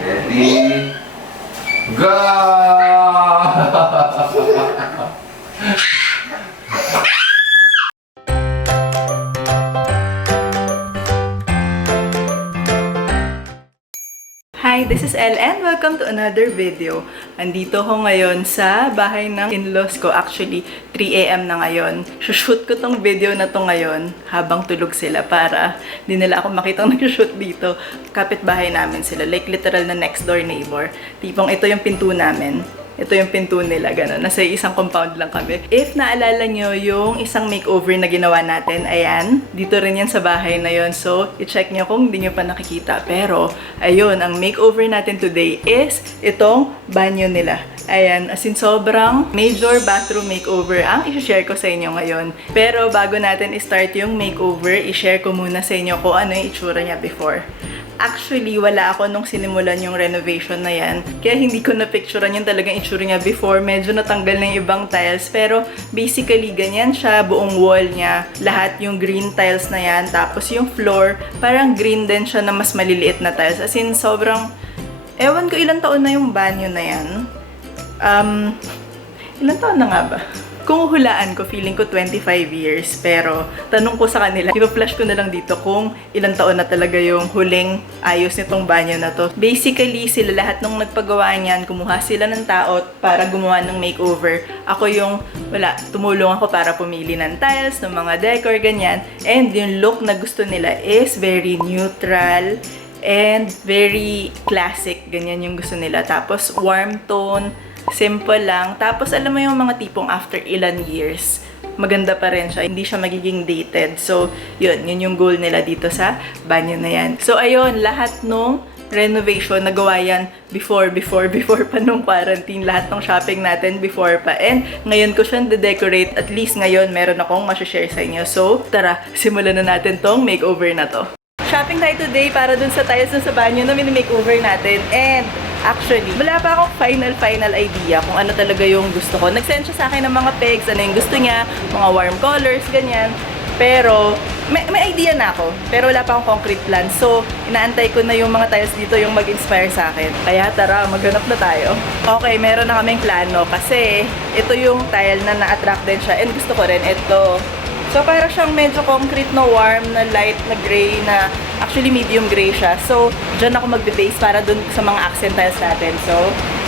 Ready? Go! Hi, this is Elle and welcome to another video. Andito ko ngayon sa bahay ng in-laws ko. Actually, 3 AM na ngayon. Shoot ko tong video na to ngayon habang tulog sila para di nila ako makitang nag-shoot dito. Kapitbahay namin sila. Like literal na next door neighbor. Tipong ito yung pinto namin. Ito yung pinto nila, gano'n. Nasa isang compound lang kami. If naalala nyo yung isang makeover na ginawa natin, ayan, dito rin yan sa bahay na yon. So, i-check nyo kung hindi nyo pa nakikita. Pero, ayun, ang makeover natin today is itong banyo nila. Ayan, as in sobrang major bathroom makeover ang i-share ko sa inyo ngayon. Pero bago natin i-start yung makeover, i-share ko muna sa inyo kung ano yung itsura niya before. Actually, wala ako nung sinimulan yung renovation na yan. Kaya hindi ko na-picturean yung talagang itsura niya before. Medyo natanggal na yung ibang tiles. Pero basically, ganyan siya. Buong wall niya. Lahat yung green tiles na yan. Tapos yung floor, parang green din siya na mas maliliit na tiles. As in, sobrang... Ewan ko ilang taon na yung banyo na yan. Ilang taon na nga ba? Kung hulaan ko, feeling ko 25 years. Pero, tanong ko sa kanila, ipa-flash ko na lang dito kung ilang taon na talaga yung huling ayos nitong banyo na to. Basically, sila lahat nung nagpagawa niyan, kumuha sila ng tao para gumawa ng makeover. Ako yung, tumulong ako para pumili ng tiles, ng mga decor, ganyan. And yung look na gusto nila is very neutral and very classic. Ganyan yung gusto nila. Tapos, warm tone. Simple lang. Tapos, alam mo yung mga tipong after ilan years, maganda pa rin siya. Hindi siya magiging dated. So, yun yung goal nila dito sa banyo na yan. So, ayun, lahat nung renovation, nagawa yan before pa nung quarantine. Lahat ng shopping natin before pa. And, ngayon ko siyang de-decorate. At least ngayon, meron akong masashare sa inyo. So, tara, simulan na natin tong makeover na to. Shopping tayo today para dun sa tiles dun sa banyo na mini-makeover natin. And, actually, wala pa akong final idea kung ano talaga yung gusto ko. Nag-send siya sa akin ng mga pegs, ano yung gusto niya, mga warm colors, ganyan. Pero, may idea na ako. Pero wala pa akong concrete plan. So, inaantay ko na yung mga tiles dito yung mag-inspire sa akin. Kaya tara, maghanap na tayo. Okay, meron na kaming plano kasi ito yung tile na na-attract din siya. And gusto ko rin ito. So, para siyang medyo concrete na warm, na light, na gray, na actually medium gray siya. So, dyan ako magbe-base para dun sa mga accent tiles natin. So,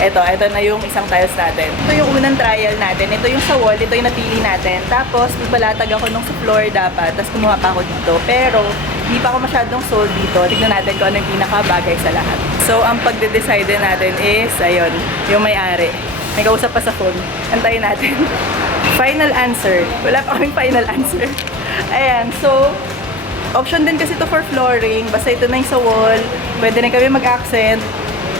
ito na yung isang tiles natin. Ito yung unang trial natin. Ito yung sa wall, ito yung napili natin. Tapos, nagbalatag ako nung sa floor dapat. Tapos, kumuha pa ako dito. Pero, hindi pa ako masyadong sold dito. Tignan natin kung ano yung pinakabagay sa lahat. So, ang pagde-decide natin is, ayun, yung may-ari. May kausap pa sa phone. Antayin natin. Final answer. Wala pa kaming final answer. Ayan, so, option din kasi ito for flooring. Basta ito na yung sa wall. Pwede rin kami mag-accent.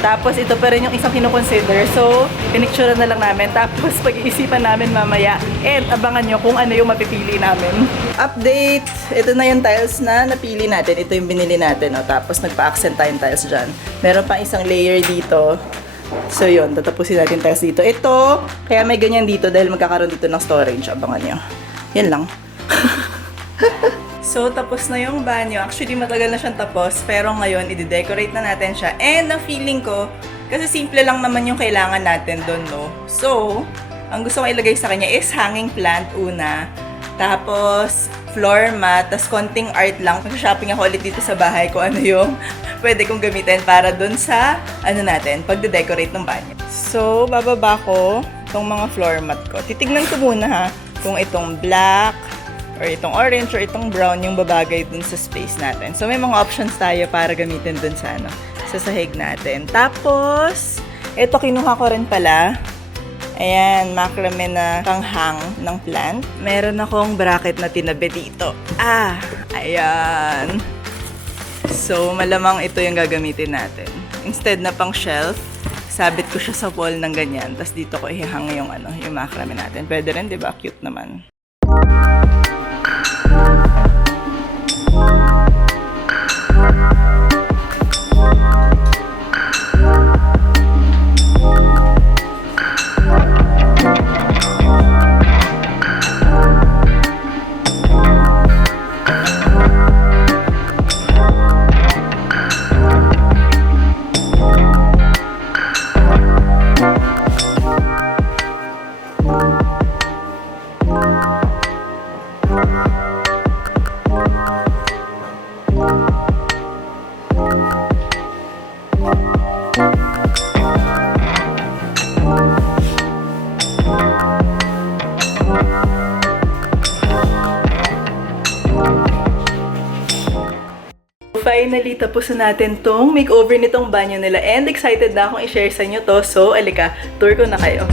Tapos, ito pa rin yung isang kinukonsider. So, pinicture na lang namin. Tapos, pag-iisipan namin mamaya. And, abangan nyo kung ano yung mapipili namin. Update! Ito na yung tiles na napili natin. Ito yung binili natin. O, tapos, nagpa-accent tayong tiles dyan. Meron pang isang layer dito. So yun, tatapusin natin tiles dito. Ito, kaya may ganyan dito dahil magkakaroon dito ng storage. Abangan nyo. Yan lang. So, tapos na yung banyo. Actually, matagal na siyang tapos. Pero ngayon, i-decorate na natin siya. And ang feeling ko, kasi simple lang naman yung kailangan natin doon, no? So, ang gusto ko ilagay sa kanya is hanging plant una. Tapos, floor mat. Tapos, konting art lang. Mag-shopping ako ulit dito sa bahay kung ano yung pwede kong gamitin para dun sa, pagde-decorate ng banyo. So, bababa ko itong mga floor mat ko. Titignan ko muna ha, kung itong black, or itong orange, or itong brown yung babagay dun sa space natin. So, may mga options tayo para gamitin dun sa, sa sahig natin. Tapos, ito kinuha ko rin pala. Ayan, macrame na panghang ng plant. Meron akong bracket na tinabi dito. Ayan. So, malamang ito yung gagamitin natin. Instead na pang shelf, sabit ko siya sa wall ng ganyan. Tapos dito ko ihang yung, yung macrame natin. Pwede rin, di ba? Cute naman. Finally, tapos na natin tong makeover nitong banyo nila and excited na akong i-share sa inyo to. So, alika, tour ko na kayo.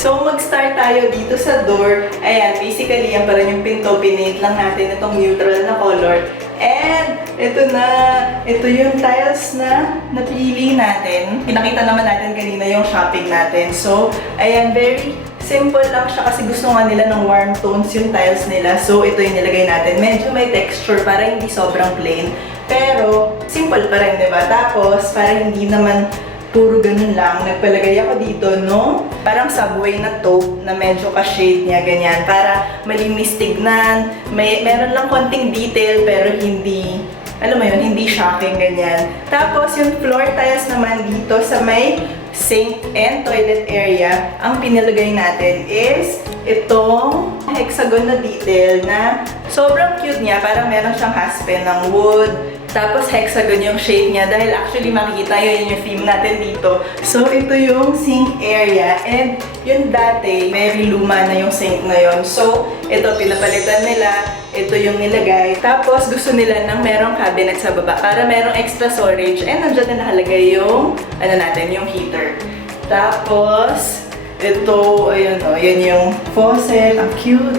So, mag-start tayo dito sa door. Ayan, basically, yan pa rin yung pinto. Pinaint lang natin itong neutral na color. And, ito na. Ito yung tiles na napili natin. Pinakita naman natin kanina yung shopping natin. So, ayan, very simple lang siya kasi gusto nga nila ng warm tones yung tiles nila. So, ito yung nilagay natin. Medyo may texture para hindi sobrang plain. Pero, simple pa rin, diba? Tapos, para hindi naman puro ganun lang, nagpalagay ako dito no parang subway na taupe na medyo ka-shade niya, ganyan. Para malinis tignan. Meron lang konting detail pero hindi, alam mo yun, hindi shocking, ganyan. Tapos yung floor tiles naman dito sa may sink and toilet area, ang pinalagay natin is itong hexagon na detail na sobrang cute niya. Parang meron siyang haspen ng wood. Tapos hexagon yung shape niya dahil actually makikita yun yung theme natin dito. So ito yung sink area and yung dati, very luma na yung sink na yun. So ito pinapalitan nila, ito yung nilagay. Tapos gusto nila ng merong cabinet sa baba para merong extra storage and nandiyan na nakalagay yung ano natin, yung heater. Tapos ito, ayun o, yan yung faucet, ang cute.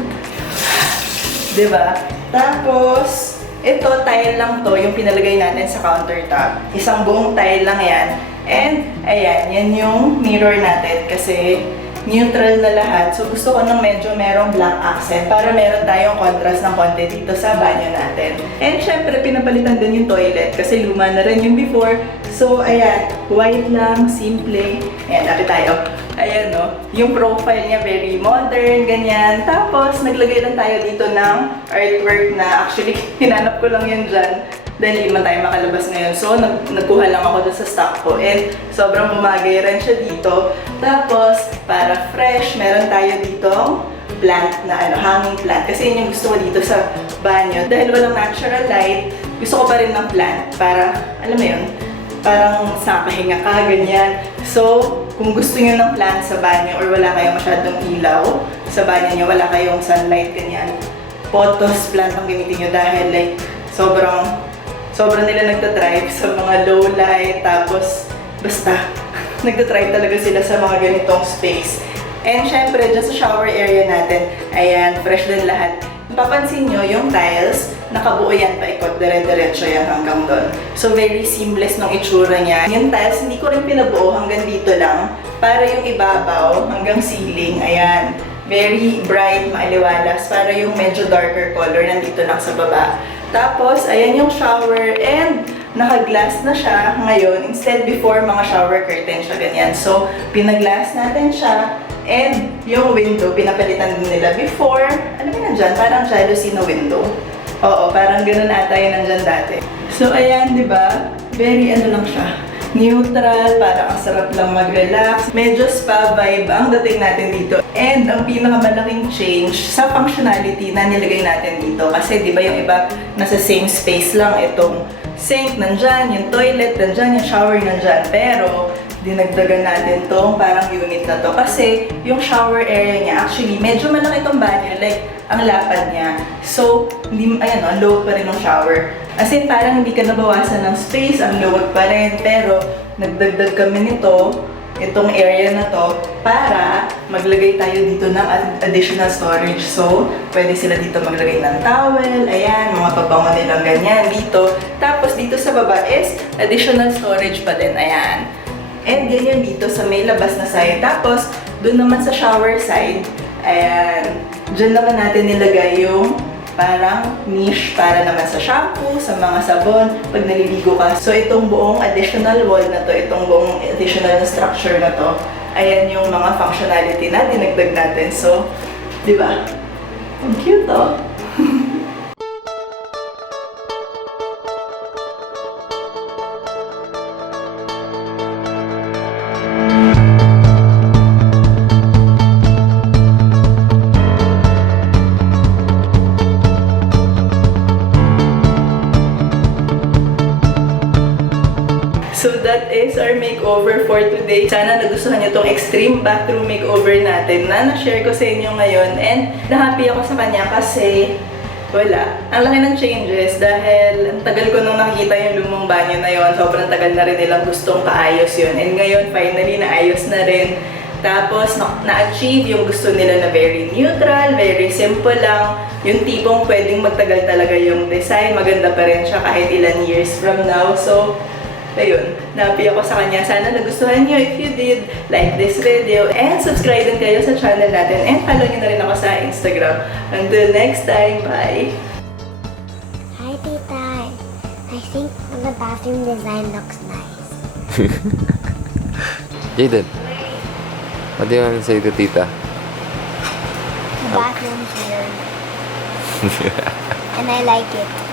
Diba? Tapos ito, tile lang to, yung pinalagay natin sa countertop. Isang buong tile lang yan. And, ayan, yan yung mirror natin kasi neutral na lahat. So, gusto ko nang medyo merong black accent para meron tayong contrast ng konti dito sa banyo natin. And, syempre, pinapalitan din yung toilet kasi luma na rin yung before. So, ayan, white lang, simple. Ayan, lapit tayo. Ayan, no? Yung profile niya very modern, ganyan. Tapos, naglagay lang tayo dito ng artwork na actually, hinanap ko lang yun dyan dahil hindi man tayo makalabas ngayon. So, nagkuha lang ako dun sa stock ko and sobrang bumagay rin siya dito. Tapos, para fresh, meron tayo dito plant na hanging plant. Kasi yun yung gusto ko dito sa banyo. Dahil walang natural light, gusto ko pa rin ng plant para, alam mo yun, parang sa kahinga ka, ganyan. So, kung gusto nyo ng plant sa banyo or wala kayong masyadong ilaw sa banyo nyo, wala kayong sunlight, ganyan, photos plant ang gamitin nyo dahil like, sobrang nila nagtatribe sa mga low light, tapos basta, nagtatribe talaga sila sa mga ganitong space. And syempre, dyan sa shower area natin, ayan, fresh din lahat. Papansin nyo, yung tiles, nakabuo yan, paikot, dire-diretso yan hanggang doon. So, very seamless ng itsura niya. Yung tiles, hindi ko rin pinabuo hanggang dito lang. Para yung ibabaw, hanggang ceiling, ayan. Very bright, maaliwalas. Para yung medyo darker color, nandito lang sa baba. Tapos, ayan yung shower and naka-glass na siya ngayon. Instead, before, mga shower curtain siya, ganyan. So, pinag-glass natin siya. And yung window, pinapalitan din nila before. Ano ba nandyan? Parang jealousy na window. Oo, parang ganun ata yun nandyan dati. So, ayan, di ba? Very ano lang siya. Neutral, parang ang sarap lang mag-relax. Medyo spa vibe ang dating natin dito. And ang pinakamalaking change sa functionality na nilagay natin dito. Kasi di ba yung iba nasa same space lang itong sink nandyan, yung toilet nandyan, yung shower nandyan. Pero dinagdagan natin tong parang unit na to kasi yung shower area niya actually medyo malaki tong banyo, like ang lapad niya. So, hindi, ayan o, low pa rin yung shower. As in, parang hindi ka nabawasan ng space, ang luwag pa rin. Pero, nagdagdag kami nito, itong area na to, para maglagay tayo dito ng additional storage. So, pwede sila dito maglagay ng towel, ayan, mga pabango nilang ganyan dito. Tapos, dito sa baba is additional storage pa din, ayan. And ganyan dito sa may labas na side. Tapos, doon naman sa shower side, ayan, dyan naman natin nilagay yung parang niche para naman sa shampoo, sa mga sabon, pag naliligo ka. So, itong buong additional wall na to, itong buong additional structure na to, ayan yung mga functionality na dinagdag natin. So, di ba? Ang cute, oh! that is our makeover for today. Sana nagustuhan nyo tong extreme bathroom makeover natin na na-share ko sa inyo ngayon. And na-happy ako sa kanya kasi wala. Ang laki ng changes dahil ang tagal ko nung nakikita yung lumang banyo na yon. Sobrang tagal na rin nilang gustong paayos yun. And ngayon, finally, naayos na rin. Tapos, na-achieve yung gusto nila na very neutral, very simple lang. Yung tipong pwedeng magtagal talaga yung design. Maganda pa rin siya kahit ilan years from now. So, ayun. Napi ako sa kanya. Sana nagustuhan nyo. If you did, like this video. And subscribe din kayo sa channel natin. And follow nyo na rin ako sa Instagram. Until next time, bye! Hi, Tita. I think the bathroom design looks nice. Jaden, what do you want to say to Tita? The bathroom's weird. And I like it.